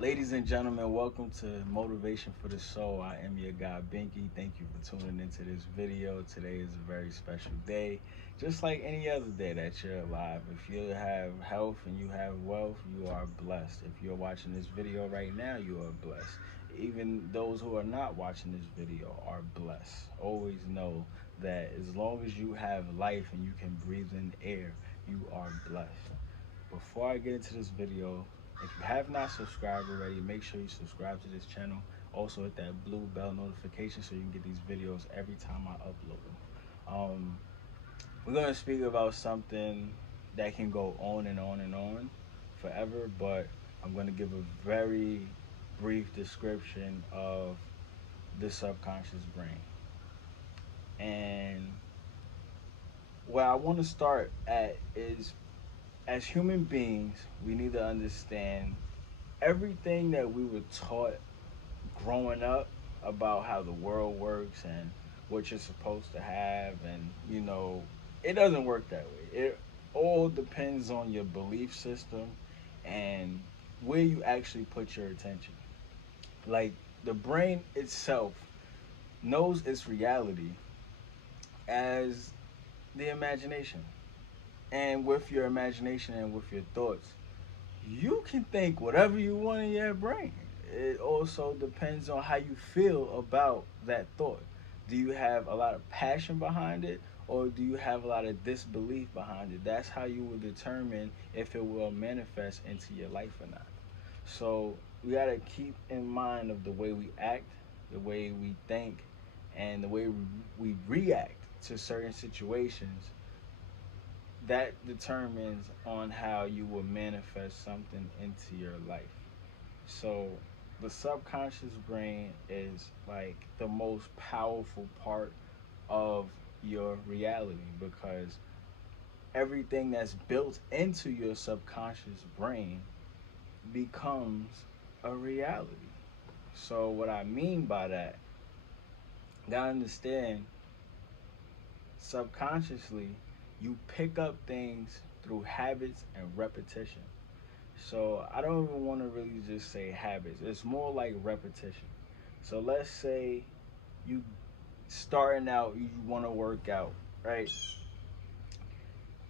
Ladies and gentlemen, welcome to Motivation for the Soul. I am your guy, Binky. Thank you for tuning into this video. Today is a very special day, just like any other day that you're alive. If you have health and you have wealth, you are blessed. If you're watching this video right now, you are blessed. Even those who are not watching this video are blessed. Always know that as long as you have life and you can breathe in air, you are blessed. Before I get into this video, if you have not subscribed already, make sure you subscribe to this channel. Also hit that blue bell notification so you can get these videos every time I upload them. We're going to speak about something that can go on and on and on forever, but I'm going to give a very brief description of the subconscious brain. And where I want to start at is, as human beings, we need to understand everything that we were taught growing up about how the world works and what you're supposed to have, and it doesn't work that way. It all depends on your belief system and where you actually put your attention. Like, the brain itself knows its reality as the imagination. And with your imagination and with your thoughts, you can think whatever you want in your brain. It also depends on how you feel about that thought. Do you have a lot of passion behind it, or do you have a lot of disbelief behind it? That's how you will determine if it will manifest into your life or not. So we got to keep in mind of the way we act, the way we think, and the way we react to certain situations. That determines on how you will manifest something into your life. So the subconscious brain is like the most powerful part of your reality, because everything that's built into your subconscious brain becomes a reality. So what I mean by that, you gotta understand, subconsciously you pick up things through habits and repetition. So I don't even want to really just say habits. It's more like repetition. So let's say you starting out, you want to work out, right?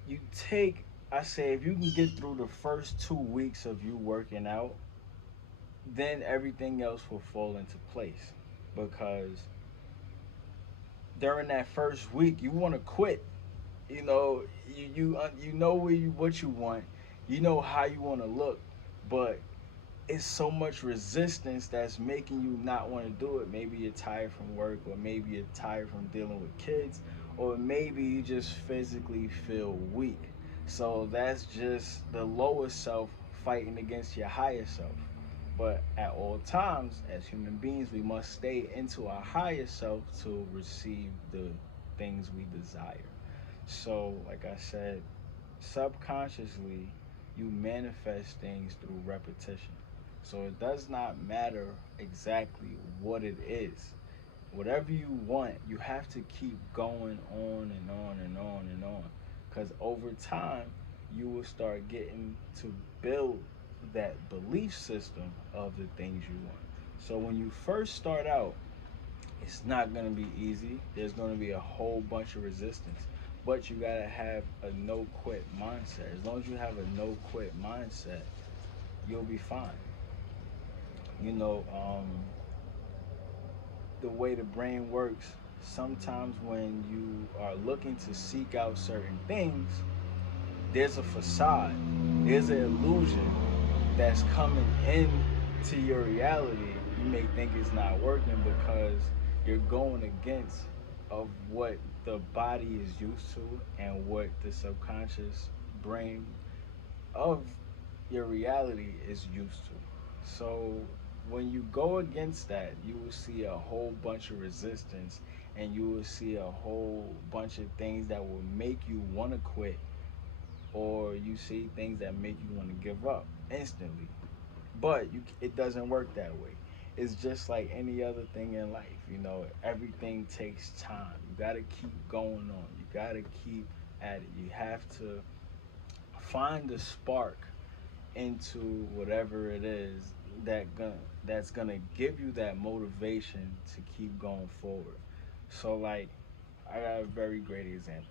You take, I say, if you can get through the first 2 weeks of you working out, then everything else will fall into place. Because during that first week, you want to quit. You know what you want. You know how you want to look, but it's so much resistance that's making you not want to do it. Maybe you're tired from work, or maybe you're tired from dealing with kids, or maybe you just physically feel weak. So that's just the lower self fighting against your higher self. But at all times, as human beings, we must stay into our higher self to receive the things we desire. So, like I said, subconsciously, you manifest things through repetition. So it does not matter exactly what it is. Whatever you want, you have to keep going on and on and on and on. Because over time, you will start getting to build that belief system of the things you want. So when you first start out, it's not going to be easy. There's going to be a whole bunch of resistance. But you got to have a no quit mindset. As long as you have a no quit mindset, you'll be fine. You know, the way the brain works, sometimes when you are looking to seek out certain things, there's a facade, there's an illusion that's coming into your reality. You may think it's not working because you're going against of what the body is used to and what the subconscious brain of your reality is used to. So when you go against that, you will see a whole bunch of resistance, and you will see a whole bunch of things that will make you want to quit, or you see things that make you want to give up instantly. But it doesn't work that way. It's just like any other thing in life. Everything takes time. You got to keep going on. You got to keep at it. You have to find the spark into whatever it is. that's gonna give you that motivation to keep going forward. So like I got a very great example.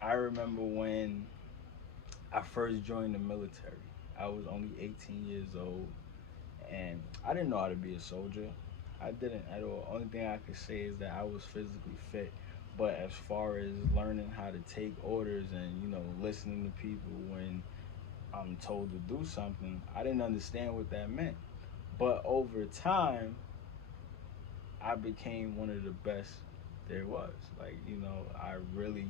I remember when I first joined the military. I was only 18 years old and I didn't know how to be a soldier. I didn't at all. Only thing I could say is that I was physically fit. But as far as learning how to take orders and, listening to people when I'm told to do something, I didn't understand what that meant. But over time, I became one of the best there was. Like, I really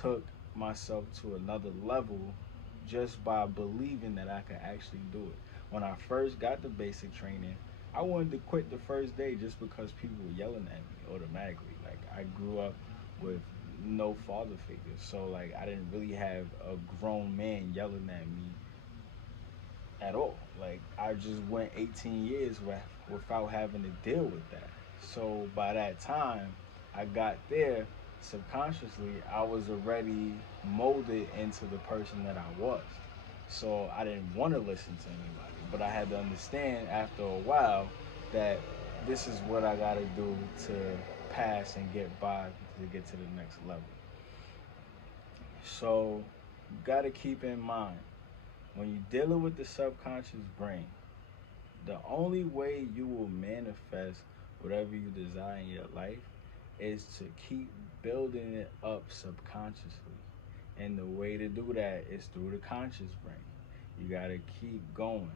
took myself to another level just by believing that I could actually do it. When I first got the basic training, I wanted to quit the first day just because people were yelling at me automatically. Like I grew up with no father figure, so like I didn't really have a grown man yelling at me at all. Like I just went 18 years without having to deal with that. So by that time, I got there subconsciously. I was already molded into the person that I was. So I didn't want to listen to anybody, but I had to understand after a while that this is what I got to do to pass and get by to get to the next level. So you got to keep in mind when you're dealing with the subconscious brain, the only way you will manifest whatever you desire in your life is to keep building it up subconsciously. And the way to do that is through the conscious brain. You got to keep going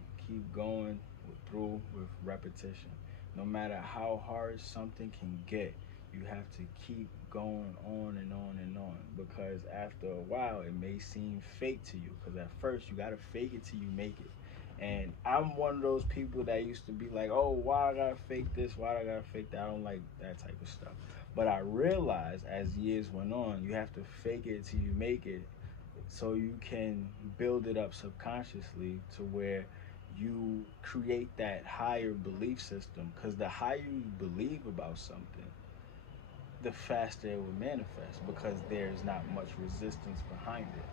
through with repetition. No matter how hard something can get, you have to keep going on and on and on because after a while it may seem fake to you because at first you got to fake it till you make it. And I'm one of those people that used to be like, oh, why I gotta fake this? Why I gotta fake that? I don't like that type of stuff. But I realized as years went on, you have to fake it till you make it so you can build it up subconsciously to where you create that higher belief system. Because the higher you believe about something, the faster it will manifest because there's not much resistance behind it.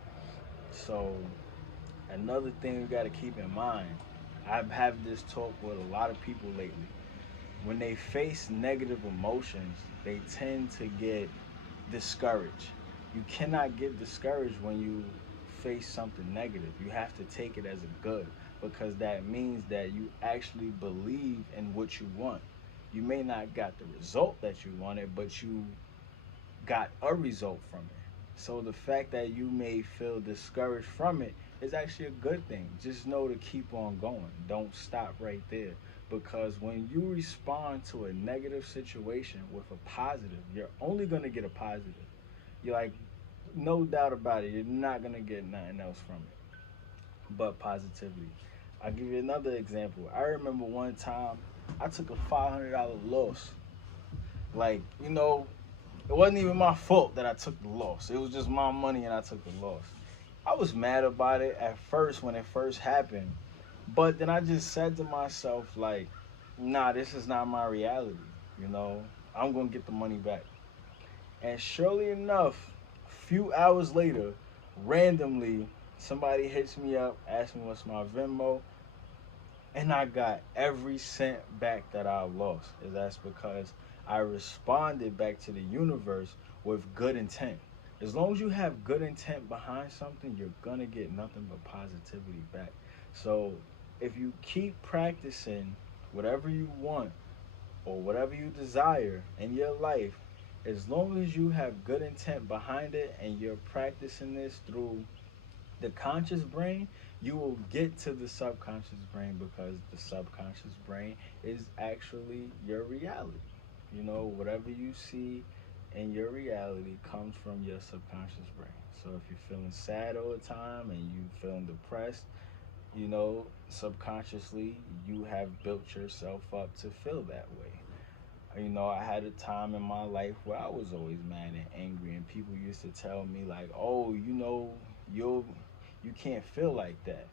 So another thing you got to keep in mind, I've had this talk with a lot of people lately. When they face negative emotions, they tend to get discouraged. You cannot get discouraged when you face something negative. You have to take it as a good because that means that you actually believe in what you want. You may not got the result that you wanted, but you got a result from it. So the fact that you may feel discouraged from it is actually a good thing. Just know to keep on going. Don't stop right there. Because when you respond to a negative situation with a positive, you're only going to get a positive. You're like, no doubt about it, you're not going to get nothing else from it but positivity. I'll give you another example. I remember one time I took a $500 loss. Like, it wasn't even my fault that I took the loss. It was just my money and I took the loss. I was mad about it at first when it first happened. But then I just said to myself, like, nah, this is not my reality. You know, I'm going to get the money back. And surely enough, a few hours later, randomly, somebody hits me up, asks me what's my Venmo, and I got every cent back that I lost. And that's because I responded back to the universe with good intent. As long as you have good intent behind something, you're gonna get nothing but positivity back. So if you keep practicing whatever you want or whatever you desire in your life, as long as you have good intent behind it and you're practicing this through the conscious brain, you will get to the subconscious brain because the subconscious brain is actually your reality. Whatever you see in your reality comes from your subconscious brain. So if you're feeling sad all the time and you feeling depressed, subconsciously you have built yourself up to feel that way. I had a time in my life where I was always mad and angry, and people used to tell me like, "Oh, you can't feel like that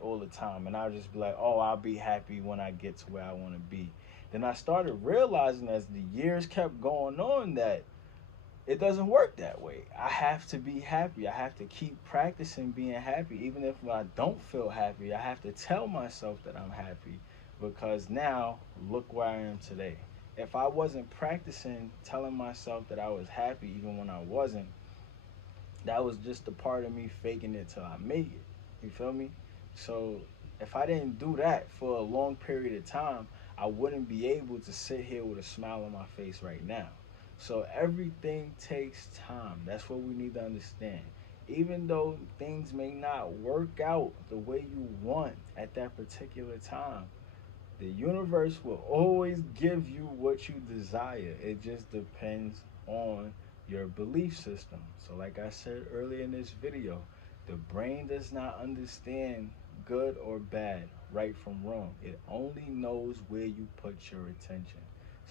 all the time," and I'll just be like, "Oh, I'll be happy when I get to where I want to be." Then I started realizing as the years kept going on that It doesn't work that way. I have to be happy. I have to keep practicing being happy. Even if I don't feel happy, I have to tell myself that I'm happy because now look where I am today. If I wasn't practicing telling myself that I was happy even when I wasn't, that was just a part of me faking it till I made it. You feel me? So if I didn't do that for a long period of time, I wouldn't be able to sit here with a smile on my face right now. So everything takes time. That's what we need to understand. Even though things may not work out the way you want at that particular time, the universe will always give you what you desire. It just depends on your belief system. So, like I said earlier in this video, the brain does not understand good or bad, right from wrong. It only knows where you put your attention.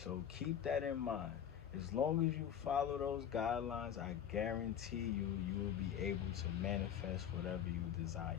So, keep that in mind. As long as you follow those guidelines, I guarantee you, you will be able to manifest whatever you desire.